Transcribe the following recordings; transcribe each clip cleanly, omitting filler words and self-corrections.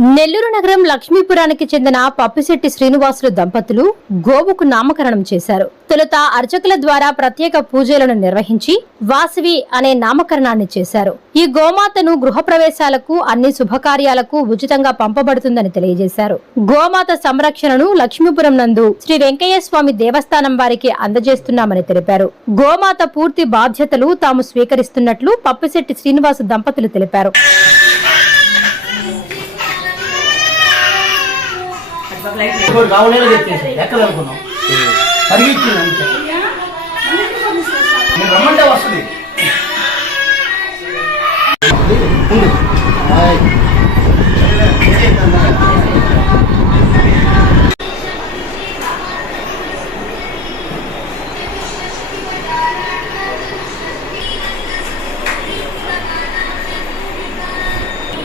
నెల్లూరు నగరం లక్ష్మీపురానికి చెందిన పప్పిశెట్టి శ్రీనివాసులు దంపతులు గోవుకు నామకరణం చేశారు. తొలుత అర్చకుల ద్వారా ప్రత్యేక పూజలను నిర్వహించి వాసవి అనే నామకరణాన్ని చేశారు. ఈ గోమాతను గృహప్రవేశాలకు అన్ని శుభకార్యాలకు ఉచితంగా పంపబడుతుందని తెలియజేశారు. గోమాత సంరక్షణను లక్ష్మీపురం నందు శ్రీ వెంకయ్య స్వామి దేవస్థానం వారికి అందజేస్తున్నామని తెలిపారు. గోమాత పూర్తి బాధ్యతలు తాము స్వీకరిస్తున్నట్లు పప్పిశెట్టి శ్రీనివాసు దంపతులు తెలిపారు. రావలేదు చెప్పేసి ఎక్కడ అనుకున్నాం పరిగెత్తింది అంతే నేను రమ్మంటే వస్తుంది.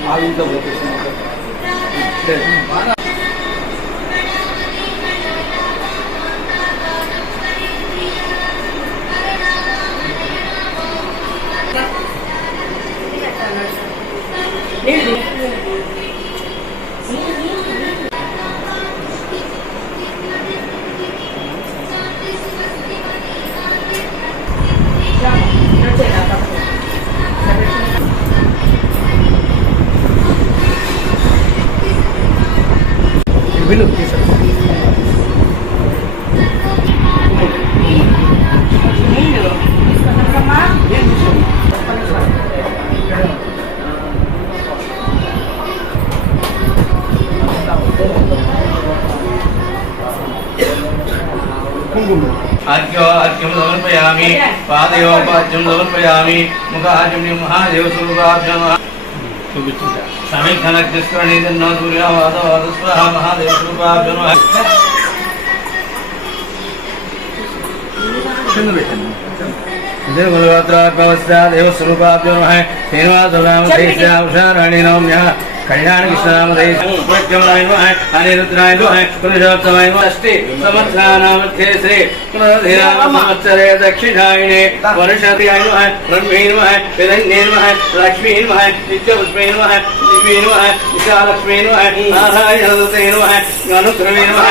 ఆ ఇంట్లో బిల్లు अर्घ्यम समर्पयामि पादयोपाद्यम समर्पयामि मुखाद्यम महादेव स्वरूपाभ्यम समीक्षणकृष्करणी तन्नो सूर्यावादो स्वाहा महादेव स्वरूपाभ्यम देव देव स्वरूपाभ्यम श्रीनिवासराम देशाराणी नौम्यः कल्याण कृष्ण अनिरुद्राय पुरुषोत्तमाय षष्ठी संवत्सरानामध्ये श्री संवत्सरे दक्षिणायने वर्षाय ब्रह्मे नमः हिरण्ये नमः लक्ष्मी नमः नित्यपुष्पे नमः दिव्ये नमः विशालक्ष्मी नमः नारायणदूते नमः अनुक्रमे नमः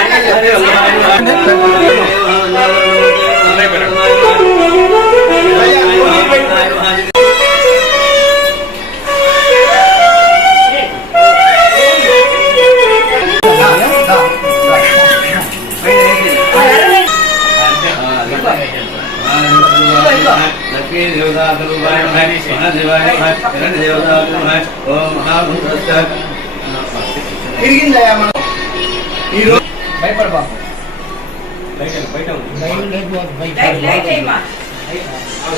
लक्ष्मी देवता स्वरूपाय नमः महादेवाय नमः हिरण्य देवता नमः ओम महाभूतस्य తిరిగిందయ్యా మనం ఈ రోజు భయపడబా బయట లైట్ ఏమా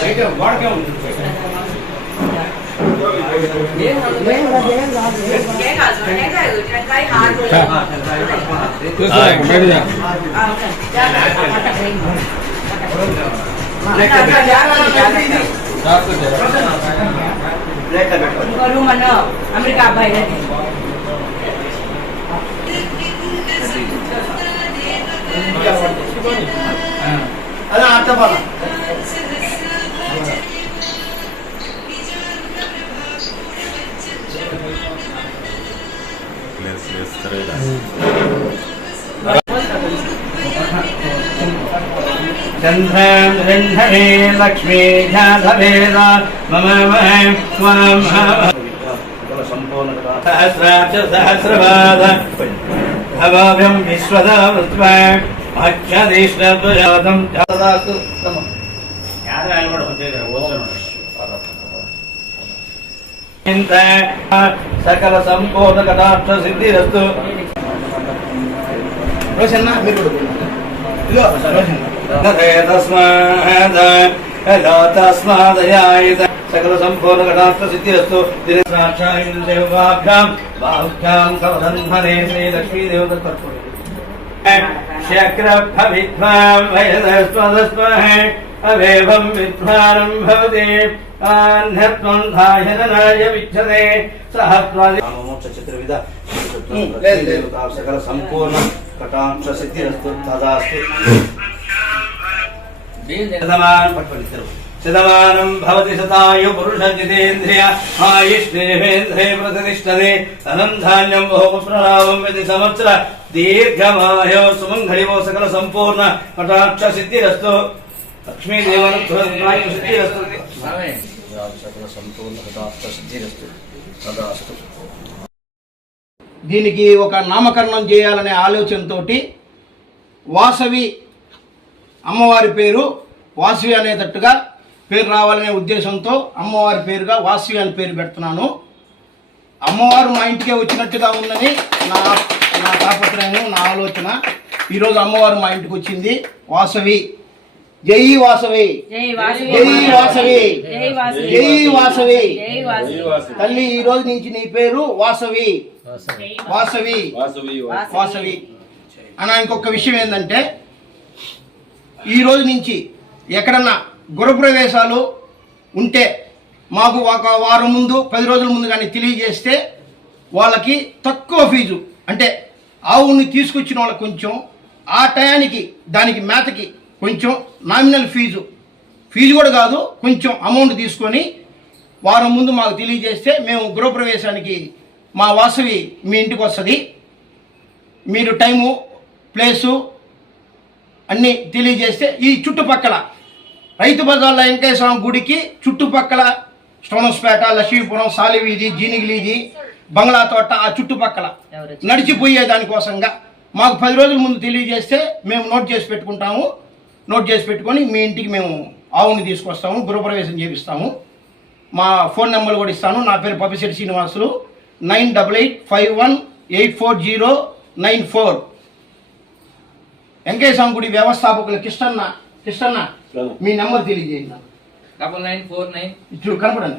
లైట్ వాడకే ఉంది అమెరికా అబ్బాయి అలా అట్టపాల चंद्रंधरे लक्ष्मी जाधवेद मम वयं स्वं संपूर्ण सहस्राच सहस्रवाद भवभ्यं विश्वदावृत्वं अक्षदिष्टद्वजातं तदास्तु याद आयवड होते ओसन इंत सकल संपूर्ण कटाक्ष सिद्धिरस्तु రోషన్న మీరు ఇదిగో రోషన్న तस्मादयायित सकल संपूर्ण कटाक्ष सिद्धिरस्तु दिनसाक्षायिदेवाभ्यां बाहुभ्यां कवधन्वने श्री लक्ष्मी देवदत्तर्पणे शक्रभविद्वां वयदस्मदस्महे अवेवं विद्वानं भवति आन्यत्वं धायननाय विच्छते सहत्वादि मोक्ष चतुर्विध सकल संपूर्ण कटाक्ष सिद्धिरस्तु तदास्तु पटपडितरु శతమానం భవతి శతాయు పురుషజితేంద్రియ ఆయుష్ేంద్రియ ప్రతిష్టతే ధనం ధాన్యం బహుపుత్రలాభం ప్రతి సంవత్సర దీర్ఘమాయో సుమంగళివో సకల సంపూర్ణ కటాక్ష సిద్ధిరస్తు లక్ష్మీదేవను సిద్ధిరస్తు దీనికి ఒక నామకరణం చేయాలనే ఆలోచనతోటి వాసవి అమ్మవారి పేరు వాసవి అనేటట్టుగా పేరు రావాలనే ఉద్దేశంతో అమ్మవారి పేరుగా వాసవి అని పేరు పెడుతున్నాను. అమ్మవారు మా ఇంటికే వచ్చినట్టుగా ఉందని నా తాపత్రయం, నా ఆలోచన. ఈరోజు అమ్మవారు మా ఇంటికి వచ్చింది. వాసవి, జై వాసవి, జై వాసవి, జై వాసవి. తల్లి, ఈ రోజు నుంచి నీ పేరు వాసవి, వాసవి, వాసవి. అన్న ఇంకొక విషయం ఏంటంటే, ఈ రోజు నుంచి ఎక్కడన్నా గృహప్రవేశాలు ఉంటే మాకు ఒక వారం ముందు 10 రోజుల ముందు కానీ తెలియజేస్తే వాళ్ళకి తక్కువ ఫీజు, అంటే ఆవుని తీసుకొచ్చిన వాళ్ళకి కొంచెం, ఆ టయానికి దానికి మేతకి కొంచెం నామినల్ ఫీజు కూడా కాదు, కొంచెం అమౌంట్ తీసుకొని వారం ముందు మాకు తెలియజేస్తే మేము గృహప్రవేశానికి మా వాసవి మీ ఇంటికి వస్తుంది. మీరు టైము, ప్లేసు అన్నీ తెలియజేస్తే ఈ చుట్టుపక్కల రైతు బజార్ల వెంకటేశ్వర స్వామి గుడికి చుట్టుపక్కల స్టోనస్పేట, లక్ష్మీపురం, సాలివీధి, జీనిగిలీది, బంగ్లా తోట, ఆ చుట్టుపక్కల నడిచిపోయే దానికోసంగా మాకు 10 రోజుల ముందు తెలియజేస్తే మేము నోట్ చేసి పెట్టుకుంటాము. నోట్ చేసి పెట్టుకొని మీ ఇంటికి మేము ఆవుని తీసుకొస్తాము, గృహప్రవేశం చేపిస్తాము. మా ఫోన్ నెంబర్ కూడా ఇస్తాను. నా పేరు పప్పిశెట్టి శ్రీనివాసులు, 9885184094. వెంకటేశ్వర గుడి వ్యవస్థాపకులు కిష్టన్న మీ నెంబర్ తెలియజేయండి. 9949 ఇప్పుడు కనపడండి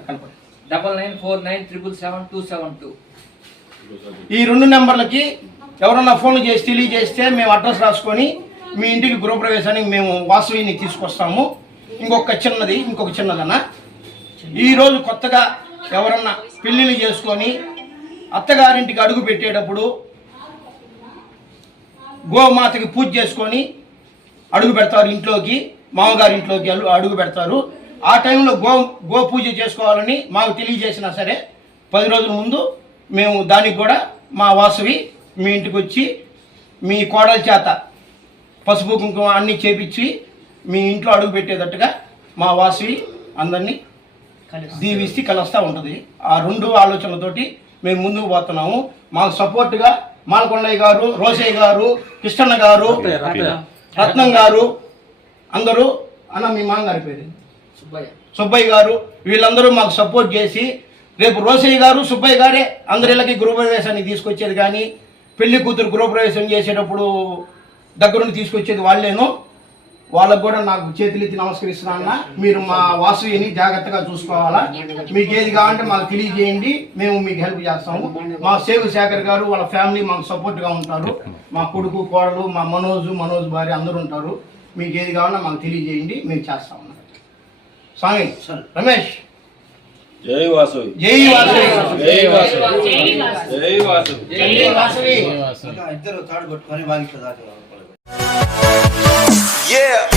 9949777272. ఈ 2 నెంబర్లకి ఎవరన్నా ఫోన్ చేసి తెలియజేస్తే మేము అడ్రస్ రాసుకొని మీ ఇంటికి గృహప్రవేశానికి మేము వాసవిని తీసుకొస్తాము. ఇంకొక చిన్నదన్న, ఈరోజు కొత్తగా ఎవరన్నా పెళ్ళిళ్ళు చేసుకొని అత్తగారింటికి అడుగు పెట్టేటప్పుడు గోమాతకి పూజ చేసుకొని అడుగు పెడతారు ఇంట్లోకి, మామగారి ఇంట్లోకి అడుగు పెడతారు. ఆ టైంలో గో పూజ చేసుకోవాలని మాకు తెలియజేసినా సరే 10 రోజుల ముందు మేము దానికి కూడా మా వాసవి మీ ఇంటికి వచ్చి మీ కోడల చేత పసుపు కుంకుమ అన్నీ చేపించి మీ ఇంట్లో అడుగు పెట్టేటట్టుగా మా వాసవి అందరినీ దీవిస్తే కలుస్తూ ఉంటుంది. ఆ 2 ఆలోచనలతోటి మేము ముందుకు పోతున్నాము. మాకు సపోర్ట్గా మాలకొండయ్య గారు, రోసయ్య గారు, కృష్ణన్న గారు, రత్నం గారు, అందరూ అన్న మీ మామగారి పేరు సుబ్బయ్య గారు, వీళ్ళందరూ మాకు సపోర్ట్ చేసి రేపు రోసయ్య గారు, సుబ్బయ్య గారే అందరిళ్ళకి గృహప్రవేశానికి తీసుకొచ్చేది. కానీ పెళ్లి కూతురు గృహప్రవేశం చేసేటప్పుడు దగ్గరుండి తీసుకొచ్చేది వాళ్ళేను. వాళ్ళకు కూడా నాకు చేతులెత్తి నమస్కరిస్తున్నా. మీరు మా వాసవిని జాగ్రత్తగా చూసుకోవాలా. మీకు ఏది కావాలంటే మాకు తెలియజేయండి, మేము మీకు హెల్ప్ చేస్తాము. మా సేవు శేఖర్ గారు వాళ్ళ ఫ్యామిలీ మాకు సపోర్ట్గా ఉంటారు. మా కొడుకు, కోడలు, మా మనోజ్ భార్య అందరూ ఉంటారు. మీకు ఏది కావాలన్నా మాకు తెలియజేయండి, మేము చేస్తాము. స్వామి రమేష్, జై వాసవి, జై వాసవి, జై వాసవి, జై వాసవి, జై వాసవి. ఇద్దరు తాడు పట్టుకొని బాగా Yeah.